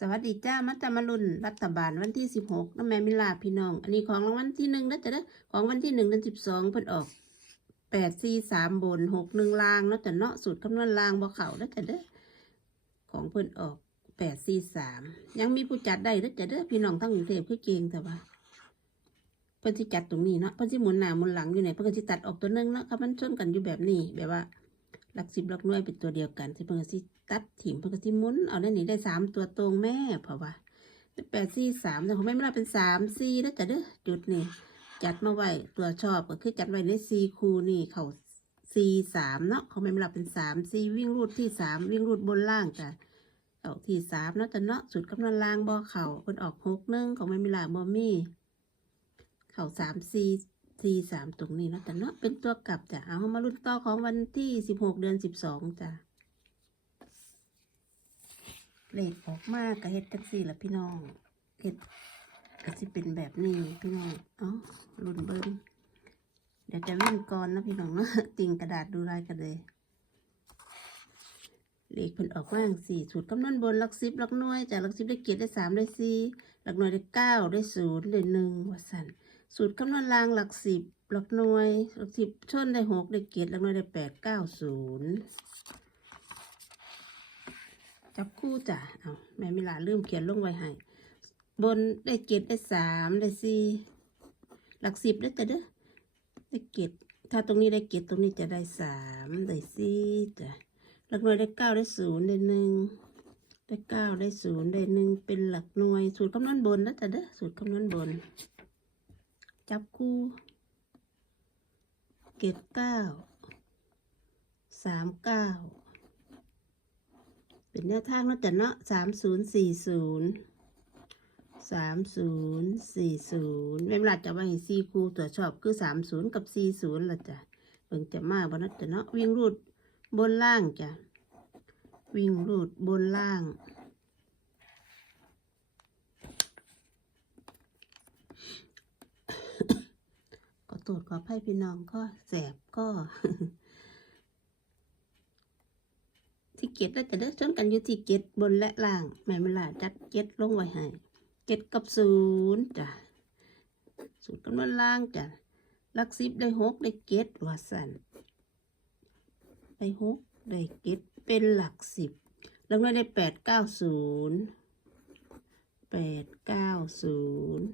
สวัสดีจ้ามัตตมรุนรัฐบาลวันที่สิบหกน้ำแม่มิลาพี่น้อง อันนี้ของรางวัลที่หนึ่งนะจ๊ะเด้อของวันที่หนึ่งเดือนสิบสองเพิ่นออกแปดสี่สามบนหกหนึ่งลางเนาะแต่เนาะสูตรคำนวณลางบ่เข่านะจ๊ะเด้อของเพิ่นออกแปดสี่สามยังมีผู้จัดได้นะจ๊ะเด้อพี่น้องทั้งกรุงเทพคือเก่งแต่ว่าเพิ่นสิจัดตรงนี้เนาะเพิ่นสิหมุนหน้าหมุนหลังอยู่ไหนเพิ่นก็สิตัดออกตัวหนึงเนาะครับมันชนกันอยู่แบบนี้แบบว่า หลักสิบหลักหน่วยเป็นตัวเดียวกันที่เพิ่นก็สิตัดถิ่มเพิ่นก็สิมุนเอาได้นี่ได้สามตัวตรงแม่เพราะว่าแปดสี่สามแต่ของแม่ไม่ได้เป็นสามสี่แล้วจ้ะเด้อจุดนี่จัดมาไว้ตัวชอบก็คือจัดไว้ในสี่คูนี่เขาสี่สามเนาะของแม่ไม่ได้เป็นสามสี่วิ่งรูดที่สามวิ่งรูดบนล่างจ้ะเอาที่สามเนาะจ้ะเนาะสุดกำลังล่างบ่อเข่าเพิ่นออกหกหนึ่งของแม่ไม่ได้บ่มีเข่าสามสี่ สี่สามตรงนี้เนาะแต่เนาะเป็นตัวกลับจ้ะเอามารุ่นต่อของวันที่สิบหกเดือนสิบสองจ้ะเลขออกมากระเฮ็ดจังสี่ละพี่น้องเฮ็ดก็สิเป็นแบบนี้พี่น้องเอ้ารุ่นเบิ้งเดี๋ยวจะวิ่งก่อนนะพี่น้องเนาะติ่งกระดาษดูลายกันเลยเลขเพิ่นออกมางสี่สูตรคำนวณบนลักสิบลักหน่วยจากลักสิบได้เกียรติได้สามได้สี่ลักหน่วยได้เก้าได้ศูนย์ได้หนึ่งว่าสัน สูตรคำนวณรางหลักสิบหลักหน่วย หลักสิบชนได้หกได้เกียรติหลักหน่วยได้แปดเก้าศูนย์จับคู่จ้ะเอาแม่มิลาลืมเขียนลงไว้ให้บนได้เกียรติได้สามได้สี่หลักสิบได้แต่เด้อได้เกียรติถ้าตรงนี้ได้เกียรติตรงนี้จะได้สามได้สี่จ้ะหลักหน่วยได้เก้าได้ศูนย์ได้หนึ่งได้เก้าได้ศูนย์ได้หนึ่งเป็นหลักหน่วย สูตรคำนวณบนแล้วแต่เด้อสูตรคำนวณบน จับคู่เกตเก้าสามเก้าเป็นแนวทางเนาะแต่เนาะสามศูนย์สี่ศูนย์สามศูนย์สี่ศูนย์แม่มลัดจะว่าให้สี่คู่ตัวชอบคือสามศูนย์กับสี่ศูนย์ละจ้ะเบิ่งจะมาบนนั้นแต่เนาะวิ่งรูดบนล่างจ้ะวิ่งรูดบนล่าง ก็ ตรวจขอให้พี่น้องก็แสบก็ที่เกตแล้วจะได้ชนกันอยู่ที่เกตบนและล่างแม่เวลาจัดเกตลงไว้ให้เกตกับศูนย์จ้ะศูนย์กำลังล่างจ้ะหลักสิบได้หกได้เกตว่าสันได้หกได้เกตเป็นหลักสิบแล้วไม่ได้แปดเก้าศูนย์แปดเก้าศูนย์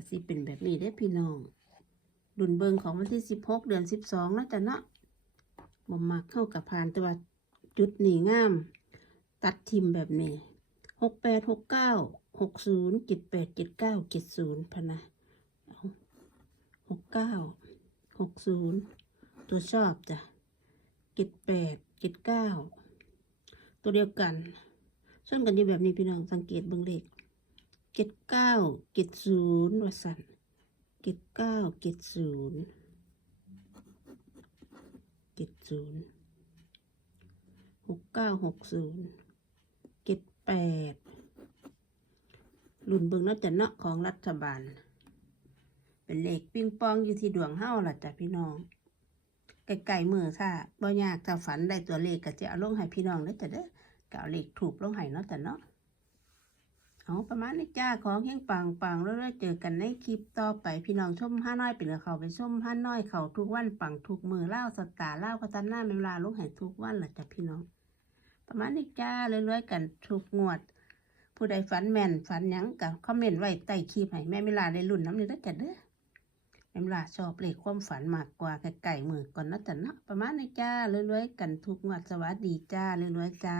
ก็สิเป็นแบบนี้ได้พี่น้องดุนเบิงของวันที่สิบหกเดือนสิบสองนะจ๊ะเนาะบ่มักเข้ากับพานแต่ว่าจุดหนีงาม ตัดทิมแบบนี้หกแปดหกเก้าหกศูนย์เจ็ดแปดเจ็ดเก้าเจ็ดศูนย์พะนะหกเก้าหกศูนย์ตัวชอบจ้ะเจ็ดแปดเจ็ดเก้าตัวเดียวกันส่วนกันอยู่แบบนี้พี่น้องสังเกตเบิ่งเลข เจ็ดเก้าเจ็ดศูนย์วสันเจ็ดเก้าเจ็ดศูนย์เจ็ดศูนย์หกเก้าหกศูนย์เจ็ดแปดรุ่นเบิงเนาะจะเนาะของรัฐบาล เป็นเลขปิงปองอยู่ที่ดวงเฮ้าล่ะจ้ะพี่น้องไก่ๆมือค่ะบ่ยากถ้าฝันได้ตัวเลขก็จะเอาลงให้พี่น้องได้จ้ะเด้อก็เอาเลขถูกลงให้เนาะจ้ะเนาะ เอาประมาณนี้จ้าของเฮงปังปังแล้วเจอกันในคลิปต่อไปพี่น้องชมห้าน้อยเป็นเขาไปชมห้าน้อยเขาทุกวันปังทุกมือเล่าสตาร์เล่าพัฒนาเวลาลงให้ทุกวันแหละจ้ะพี่น้อง ประมาณนี้จ้าเรื่อยๆกันทุกงวด ผู้ใดฝันแม่นฝันยังกับคอมเมนต์ไว้ใต้คลิปให้แม่เวลาได้รุ่นน้ำนี้แล้จ้ะเด้อแม่เวลาชอบเลขความฝันมากกว่าไก่ๆมือก่อนนะจ้ะเนาะประมาณนี้จ้าเรื่อยๆกันทุกงวดสวัสดีจ้าเรื่อยๆจ้า